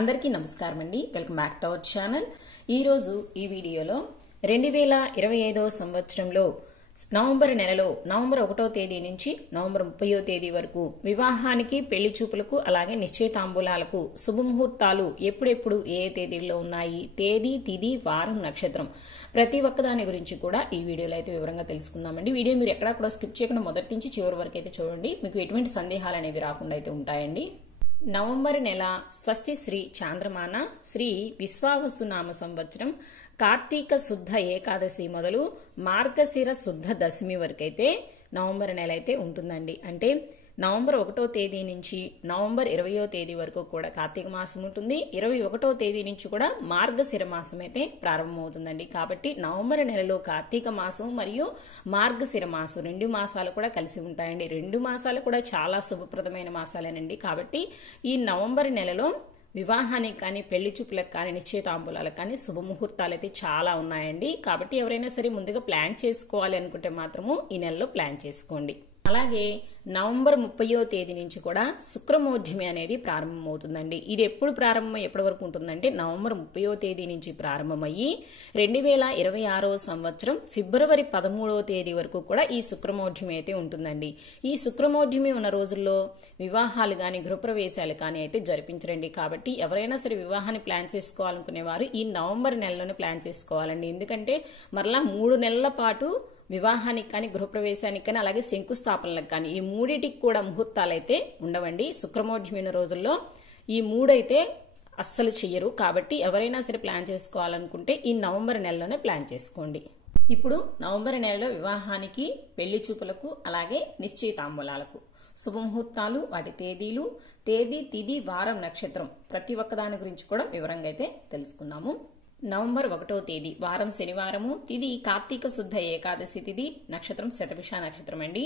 అందరికీ నమస్కారం అండి. Welcome back to our channel. ఈరోజు ఈ వీడియోలో 2025వ సంవత్సరంలో నవంబర్ నెలలో నవంబర్ 1వ తేదీ నుంచి నవంబర్ 30వ తేదీ వరకు వివాహానికి, పెళ్లి చూపులకు, అలాగే నిశ్చయితాంబూలాలకు శుభముహూర్తాలు ఎప్పుడెప్పుడు ఏ తేదీల్లో ఉన్నాయి, తేదీ, తిథి, వారం, నక్షత్రం ప్రతి ఒక్కదాని గురించి కూడా ఈ వీడియోలో అయితే వివరంగా తెలుసుకుందామండి. వీడియో మీరు ఎక్కడా కూడా స్కిప్ చేయకుండా మొదటి నుంచి చివరి వరకు అయితే చూడండి. మీకు ఎటువంటి సందేహాలు అనేవి రాకుండా అయితే ఉంటాయండి. నవంబర్ నెల స్వస్తి శ్రీ చాంద్రమాన శ్రీ విశ్వావసునామ సంవత్సరం కార్తీక శుద్ధ ఏకాదశి మొదలు మార్గశిర శుద్ధ దశమి వరకైతే నవంబర్ నెల అయితే ఉంటుందండి. అంటే నవంబర్ 1వ తేదీ నుంచి నవంబర్ 20వ తేదీ వరకు కూడా కార్తీక మాసం ఉంటుంది. 21వ తేదీ నుంచి కూడా మార్గశిర మాసం అయితే ప్రారంభమవుతుందండి. కాబట్టి నవంబర్ నెలలో కార్తీక మాసం మరియు మార్గశిర మాసం 2 మాసాలు కూడా కలిసి ఉంటాయండి. 2 మాసాలు కూడా చాలా శుభప్రదమైన మాసాలేనండి. కాబట్టి ఈ నవంబర్ నెలలో వివాహానికి కానీ, పెళ్లి చూపులకు కానీ, నిశ్చయితాంబూలాలకు కానీ శుభముహూర్తాలు అయితే చాలా ఉన్నాయండి. కాబట్టి ఎవరైనా సరే ముందుగా ప్లాన్ చేసుకోవాలి అనుకుంటే మాత్రము ఈ నెలలో ప్లాన్ చేసుకోండి. అలాగే నవంబర్ 30వ తేదీ నుంచి కూడా శుక్రమోఢ్యమి అనేది ప్రారంభమవుతుందండి. ఇది ఎప్పుడు ప్రారంభమై ఎప్పటి వరకు ఉంటుందంటే నవంబర్ 30వ తేదీ నుంచి ప్రారంభమయ్యి 2026వ సంవత్సరం ఫిబ్రవరి 13వ తేదీ వరకు కూడా ఈ శుక్రమోఢ్యమి అయితే ఉంటుందండి. ఈ శుక్రమోఢ్యమి ఉన్న రోజుల్లో వివాహాలు కానీ, గృహప్రవేశాలు కానీ అయితే జరిపించరండి. కాబట్టి ఎవరైనా సరే వివాహాన్ని ప్లాన్ చేసుకోవాలనుకునే వారు ఈ నవంబర్ నెలలోనే ప్లాన్ చేసుకోవాలండి. ఎందుకంటే మరలా 3 నెలల పాటు వివాహానికి కానీ, గృహప్రవేశానికి కానీ, అలాగే శంకుస్థాపనలకు కానీ ఈ మూడిటికి కూడా ముహూర్తాలు అయితే ఉండవండి. శుక్రమోఢ్యమి రోజుల్లో ఈ 3 అయితే అస్సలు చెయ్యరు. కాబట్టి ఎవరైనా సరే ప్లాన్ చేసుకోవాలనుకుంటే ఈ నవంబర్ నెలలోనే ప్లాన్ చేసుకోండి. ఇప్పుడు నవంబర్ నెలలో వివాహానికి, పెళ్లి చూపులకు, అలాగే నిశ్చయితాంబూలాలకు శుభముహూర్తాలు, వాటి తేదీలు, తేదీ, తిథి, వారం, నక్షత్రం ప్రతి ఒక్కదాని గురించి కూడా వివరంగా అయితే తెలుసుకుందాము. నవంబర్ 1వ తేదీ వారం శనివారము, తిథి కార్తీక శుద్ధ ఏకాదశి తిథి, నక్షత్రం శతభిష నక్షత్రం అండి.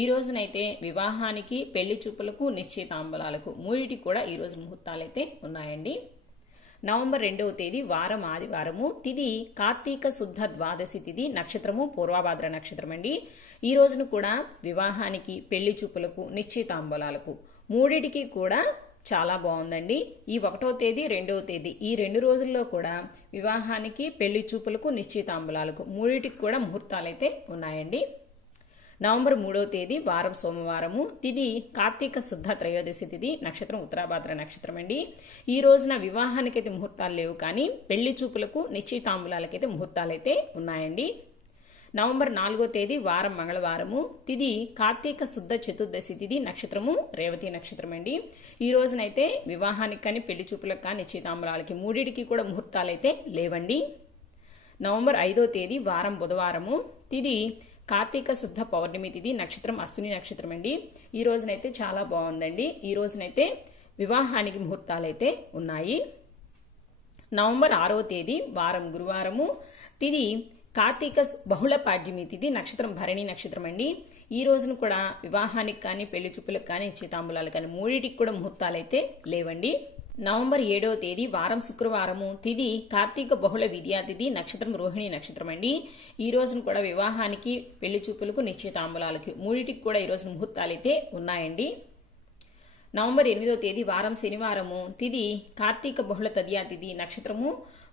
ఈ రోజునైతే వివాహానికి, పెళ్లి చూపులకు, నిశ్చయితాంబూలాలకు మూడిటికి కూడా ఈ రోజు ముహూర్తాలైతే ఉన్నాయండి. నవంబర్ 2వ తేదీ వారం ఆదివారము, తిథి కార్తీక శుద్ధ ద్వాదశి తిథి, నక్షత్రము పూర్వభాద్ర నక్షత్రం అండి. ఈ రోజును కూడా వివాహానికి, పెళ్లి చూపులకు, నిశ్చయితాంబూలాలకు మూడిటికి కూడా చాలా బాగుందండి. ఈ 1వ తేదీ, 2వ తేదీ ఈ 2 రోజుల్లో కూడా వివాహానికి, పెళ్లి చూపులకు, నిశ్చయితాంబూలాలకు మూడిటికి కూడా ముహూర్తాలైతే ఉన్నాయండి. నవంబర్ 3వ తేదీ వారం సోమవారము, తిథి కార్తీక శుద్ధ త్రయోదశి తిథి, నక్షత్రం ఉత్తరాభాద్ర నక్షత్రం అండి. ఈ రోజున వివాహానికైతే ముహూర్తాలు లేవు, కానీ పెళ్లి చూపులకు, నిశ్చయితాంబూలాలకైతే ముహూర్తాలైతే ఉన్నాయండి. నవంబర్ 4వ తేదీ వారం మంగళవారము, తిథి కార్తీక శుద్ధ చతుర్దశి తిథి, నక్షత్రము రేవతి నక్షత్రం అండి. ఈ రోజునైతే వివాహానికి కానీ, పెళ్లి చూపులకు కానీ, నిశ్చయితాంబూలాలకి మూడిటికి కూడా ముహూర్తాలైతే లేవండి. నవంబర్ 5వ తేదీ వారం బుధవారము, తిథి కార్తీక శుద్ధ పౌర్ణమి తిథి, నక్షత్రం అశ్విని నక్షత్రం అండి. ఈ రోజునైతే చాలా బాగుందండి. ఈ రోజునైతే వివాహానికి ముహూర్తాలైతే ఉన్నాయి. నవంబర్ 6వ తేదీ వారం గురువారము, తిథి కార్తీక బహుళ పాడ్యమి తిథి, నక్షత్రం భరణి నక్షత్రం అండి. ఈ రోజును కూడా వివాహానికి కానీ, పెళ్లి చూపులకు కానీ, నిశ్చయితాంబూలాలకు కానీ మూడిటికి కూడా ముహూర్తాలైతే లేవండి. నవంబర్ 7వ తేదీ వారం శుక్రవారము, తిథి కార్తీక బహుళ విద్యా తిథి, నక్షత్రం రోహిణి నక్షత్రం అండి. ఈ రోజును కూడా వివాహానికి, పెళ్లి చూపులకు, నిశ్చయితాంబూలాలకి మూడిటికి కూడా ఈ రోజు ముహూర్తాలైతే ఉన్నాయండి. నవంబర్ 8వ తేదీ వారం శనివారము, తిథి కార్తీక బహుళ తదియా తిథి, నక్షత్రము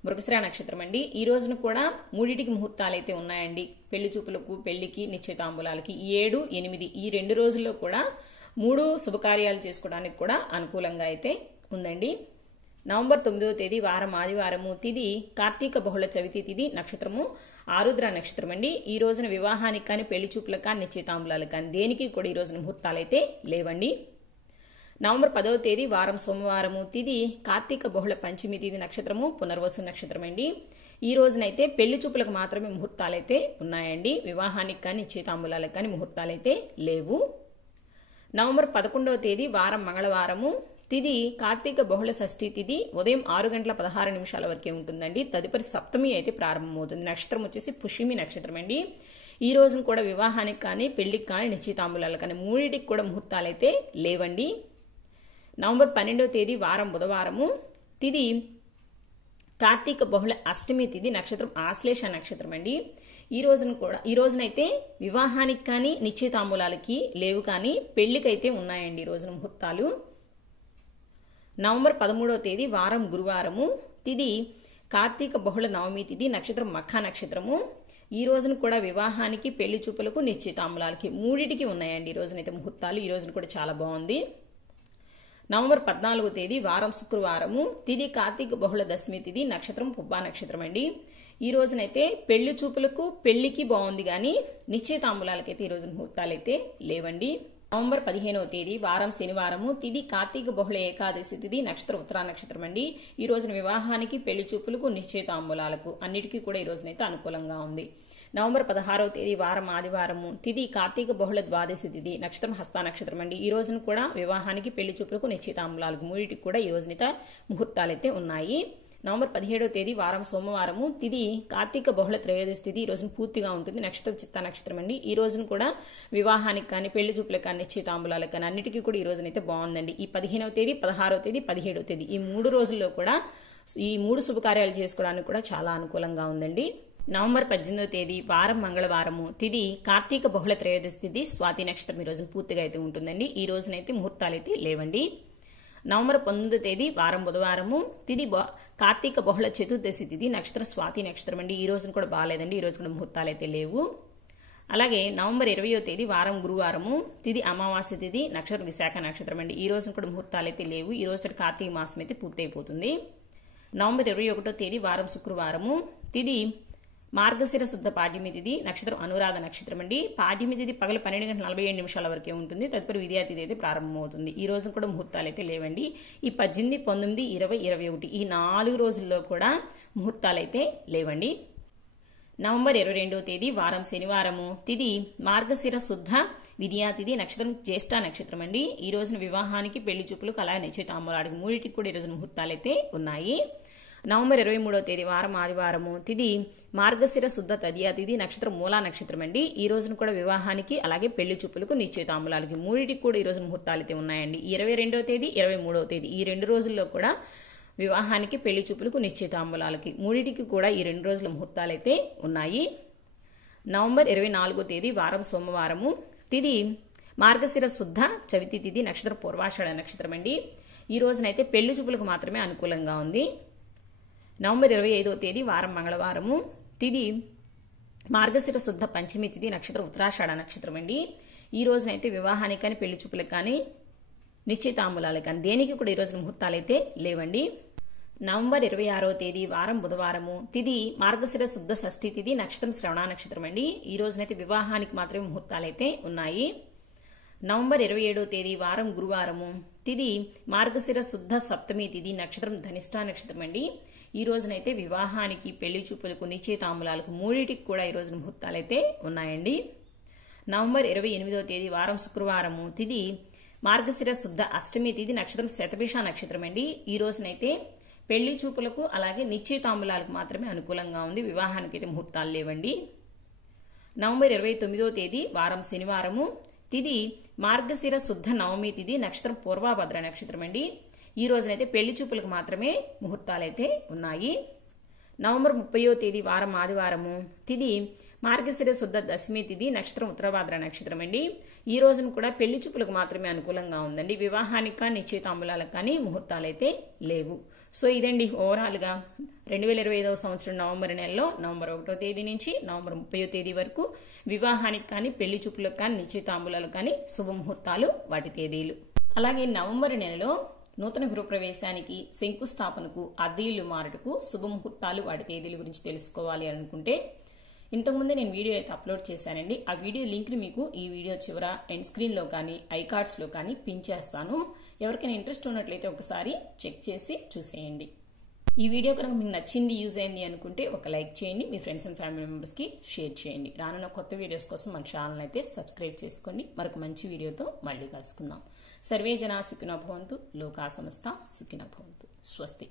మృగశిర నక్షత్రం అండి. ఈ రోజున కూడా మూడిటికి ముహూర్తాలైతే ఉన్నాయండి. పెళ్లి చూపులకు, పెళ్లికి, నిశ్చయితాంబూలాలకి 7, 8 ఈ 2 రోజుల్లో కూడా 3 శుభకార్యాలు చేసుకోవడానికి కూడా అనుకూలంగా అయితే ఉందండి. నవంబర్ 9వ తేదీ వారం ఆదివారము, తిథి కార్తీక బహుళ చవితి తిథి, నక్షత్రము ఆరుద్ర నక్షత్రం అండి. ఈ రోజున వివాహానికి కానీ, పెళ్లి చూపులకు కానీ, నిశ్చయితాంబూలాలకు కానీ దేనికి కూడా ఈ రోజున ముహూర్తాలైతే లేవండి. నవంబర్ 10వ తేదీ వారం సోమవారము, తిథి కార్తీక బహుళ పంచమి తిథి, నక్షత్రము పునర్వసు నక్షత్రం అండి. ఈ రోజునైతే పెళ్లి చూపులకు మాత్రమే ముహూర్తాలైతే ఉన్నాయండి. వివాహానికి కానీ, నిశ్చయితాంబూలాలకు కానీ ముహూర్తాలైతే లేవు. నవంబర్ 11వ తేదీ వారం మంగళవారము, తిథి కార్తీక బహుళ షష్ఠి తిథి, ఉదయం 6:16 వరకే ఉంటుందండి. తదుపరి సప్తమి అయితే ప్రారంభమవుతుంది. నక్షత్రం వచ్చేసి పుష్యమి నక్షత్రం అండి. ఈ రోజును కూడా వివాహానికి కానీ, పెళ్లికి కానీ, నిశ్చయితాంబూలాలకు కానీ మూడిటికి కూడా ముహూర్తాలైతే లేవండి. నవంబర్ 12వ తేదీ వారం బుధవారము, తిథి కార్తీక బహుళ అష్టమి తిథి, నక్షత్రం ఆశ్లేష నక్షత్రం అండి. ఈ రోజునైతే వివాహానికి కానీ, నిశ్చయితాంబూలాలకి లేవు, కానీ పెళ్లికైతే ఉన్నాయండి ఈ రోజున ముహూర్తాలు. నవంబర్ 13వ తేదీ వారం గురువారము, తిది కార్తీక బహుళ నవమి తిథి, నక్షత్రం మఖ నక్షత్రము. ఈ రోజున కూడా వివాహానికి, పెళ్లి చూపులకు, నిశ్చితాంబులాలకి మూడిటికి ఉన్నాయండి ఈ రోజునైతే ముహూర్తాలు. ఈ రోజున కూడా చాలా బాగుంది. నవంబర్ 14వ తేదీ వారం శుక్రవారము, తిది కార్తీక బహుళ దశమి తిథి, నక్షత్రం పుబ్బా నక్షత్రం అండి. ఈ రోజునైతే పెళ్లి చూపులకు, పెళ్లికి బాగుంది కానీ నిశ్చితాంబులాలకైతే ఈ రోజు ముహూర్తాలైతే లేవండి. నవంబర్ 15వ తేదీ వారం శనివారము, తిది కార్తీక బహుళ ఏకాదశి తిథి, నక్షత్రం ఉత్తరా నక్షత్రం అండి. ఈ రోజున వివాహానికి, పెళ్లి చూపులకు, నిశ్చితాంబులాలకు అన్నిటికీ కూడా ఈ రోజునైతే అనుకూలంగా ఉంది. నవంబర్ 16వ తేదీ వారం ఆదివారము, తిది కార్తీక బహుళ ద్వాదశి తిథి, నక్షత్రం హస్త నక్షత్రం అండి. ఈ రోజున కూడా వివాహానికి, పెళ్లి చూపులకు, నిశ్చితాంబులాలకు మూడింటికి కూడా ఈ రోజునైతే ముహూర్తాలైతే ఉన్నాయి. నవంబర్ 17వ తేదీ వారం సోమవారము, తిది కార్తీక బహుళ త్రయోదశి తిథి, ఈ రోజున పూర్తిగా ఉంటుంది, నక్షత్రం చిత్తా నక్షత్రం అండి. ఈ రోజున కూడా వివాహానికి కానీ, పెళ్లి చూపులకు కానీ, నిశ్చితాంబులాలకు కానీ అన్నిటికీ కూడా ఈ రోజునైతే బాగుందండి. ఈ 15వ తేదీ, 16వ తేదీ, 17వ తేదీ ఈ 3 రోజుల్లో కూడా ఈ 3 శుభకార్యాలు చేసుకోవడానికి కూడా చాలా అనుకూలంగా ఉందండి. నవంబర్ 18వ తేదీ వారం మంగళవారము, తిది కార్తీక బహుళ త్రయోదశి తిథి, స్వాతి నక్షత్రం ఈ రోజున పూర్తిగా అయితే ఉంటుందండి. ఈ రోజునైతే ముహూర్తాలైతే లేవండి. నవంబర్ 19వ తేదీ వారం బుధవారము, తిది కార్తీక బహుళ చతుర్దశి తిథి, నక్షత్రం స్వాతి నక్షత్రం అండి. ఈ రోజున కూడా బాగాలేదండి, ఈ రోజు కూడా ముహూర్తాలు అయితే లేవు. అలాగే నవంబర్ 20వ తేదీ వారం గురువారము, తిది అమావాస్య తిథి, నక్షత్రం విశాఖ నక్షత్రం అండి. ఈ రోజున కూడా ముహూర్తాలు అయితే లేవు. ఈ రోజు కార్తీక మాసం అయితే పూర్తయిపోతుంది. నవంబర్ 21వ తేదీ వారం శుక్రవారము, తిది మార్గశిర శుద్ధ పాడ్యమి తిథి, నక్షత్రం అనురాధ నక్షత్రం అండి. పాడ్యమి తిథి పగలు 12:47 వరకే ఉంటుంది. తదుపరి విద్యా తిథి అయితే ప్రారంభమవుతుంది. ఈ రోజు కూడా ముహూర్తాలు అయితే లేవండి. ఈ 18, 19, 20, 21 ఈ 4 రోజుల్లో కూడా ముహూర్తాలు అయితే లేవండి. నవంబర్ 22వ తేదీ వారం శనివారము, తిది మార్గశిర శుద్ధ విద్యా తిథి, నక్షత్రం జ్యేష్ఠ నక్షత్రం అండి. ఈ రోజున వివాహానికి, పెళ్లి చూపులకు, అలాగే నిశ్చితాంబులానికి మూడింటికి కూడా ఈ రోజున ముహూర్తాలు అయితే ఉన్నాయి. నవంబర్ 23వ తేదీ వారం ఆదివారము, తిది మార్గశిర శుద్ధ తదియా తిథి, నక్షత్రం మూలా నక్షత్రం అండి. ఈ రోజున కూడా వివాహానికి, అలాగే పెళ్లి చూపులకు, నిశ్చితాంబులాలకి మూడింటికి కూడా ఈ రోజు ముహూర్తాలు అయితే ఉన్నాయండి. 22వ తేదీ, 23వ తేదీ ఈ 2 రోజుల్లో కూడా వివాహానికి, పెళ్లి చూపులకు, నిశ్చితాంబులాలకి మూడింటికి కూడా ఈ 2 రోజుల ముహూర్తాలు అయితే ఉన్నాయి. నవంబర్ 24వ తేదీ వారం సోమవారము, తిది మార్గశిర శుద్ధ చవితి తిథి, నక్షత్రం పూర్వాషాఢ నక్షత్రం అండి. ఈ రోజునైతే పెళ్లి చూపులకు మాత్రమే అనుకూలంగా ఉంది. నవంబర్ 25వ తేదీ వారం మంగళవారము, తిది మార్గశిర శుద్ధ పంచమి తిథి, నక్షత్రం ఉత్తరాషాఢ నక్షత్రం అండి. ఈ రోజునైతే వివాహానికి కానీ, పెళ్లి చూపులకు కానీ, నిశ్చితాంబులాలకు కానీ దేనికి కూడా ఈ రోజున ముహూర్తాలు అయితే లేవండి. నవంబర్ 26వ తేదీ వారం బుధవారము, తిది మార్గశిర శుద్ధ షష్ఠి తిథి, నక్షత్రం శ్రవణ నక్షత్రం అండి. ఈ రోజునైతే వివాహానికి మాత్రమే ముహూర్తాలు అయితే ఉన్నాయి. నవంబర్ 27వ తేదీ వారం గురువారము, తిది మార్గశిర శుద్ధ సప్తమి తిథి, నక్షత్రం ధనిష్ఠ నక్షత్రం అండి. ఈ రోజునైతే వివాహానికి, పెళ్లి చూపులకు, నిశ్చితాంబులాలకు మూడింటికి కూడా ఈ రోజున ముహూర్తాలు అయితే ఉన్నాయండి. నవంబర్ 28వ తేదీ వారం శుక్రవారము, తిది మార్గశిర శుద్ధ అష్టమి తిథి, నక్షత్రం శతభిష నక్షత్రం అండి. ఈ రోజునైతే పెళ్లి చూపులకు, అలాగే నిశ్చితాంబులాలకు మాత్రమే అనుకూలంగా ఉంది. వివాహానికి అయితే ముహూర్తాలు లేవండి. నవంబర్ 29వ తేదీ వారం శనివారము, తిది మార్గశిర శుద్ధ నవమి తిథి, నక్షత్రం పూర్వభద్ర నక్షత్రం అండి. ఈ రోజునైతే పెళ్లి చూపులకు మాత్రమే ముహూర్తాలైతే ఉన్నాయి. నవంబర్ 30వ తేదీ వారం ఆదివారము, తిది మార్గశిర శుద్ధ దశమి తిథి, నక్షత్రం ఉత్తరభాద్ర నక్షత్రం అండి. ఈ రోజున కూడా పెళ్లి చూపులకు మాత్రమే అనుకూలంగా ఉందండి. వివాహానికి కానీ, నిశ్చితాంబులాలకు కానీ ముహూర్తాలైతే లేవు. సో ఇదండి ఓవరాల్ గా 2025వ సంవత్సరం నవంబర్ నెలలో నవంబర్ 1వ తేదీ నుంచి నవంబర్ 30వ తేదీ వరకు వివాహానికి కానీ, పెళ్లి చూపులకు కానీ, నిశ్చితాంబులాలకు కానీ శుభముహూర్తాలు, వాటి తేదీలు. అలాగే నవంబర్ నెలలో నూతన గృహప్రవేశానికి, శంకుస్థాపనకు, అద్దె ఇల్లు మారుటకు శుభముహూర్తాలు, వాటి తేదీల గురించి తెలుసుకోవాలి అనుకుంటే ఇంతకుముందే నేను వీడియో అయితే అప్లోడ్ చేశానండి. ఆ వీడియో లింక్ ని మీకు ఈ వీడియో చివర ఎండ్ స్క్రీన్ లో కానీ, ఐకార్డ్స్ లో కానీ పిన్ చేస్తాను. ఎవరికైనా ఇంట్రెస్ట్ ఉన్నట్లయితే ఒకసారి చెక్ చేసి చూసేయండి. ఈ వీడియో కనుక మీకు నచ్చింది, యూజ్ అయింది అనుకుంటే ఒక లైక్ చేయండి, మీ ఫ్రెండ్స్ అండ్ ఫ్యామిలీ మెంబర్స్ కి షేర్ చేయండి. రానున్న కొత్త వీడియోస్ కోసం మన ఛానల్ అయితే సబ్స్క్రైబ్ చేసుకోండి. మరొక మంచి వీడియోతో మళ్ళీ కలుసుకుందాం. సర్వే జనా సుఖినో భవంతు, లోకా సమస్తా సుఖినో భవంతు. స్వస్తి.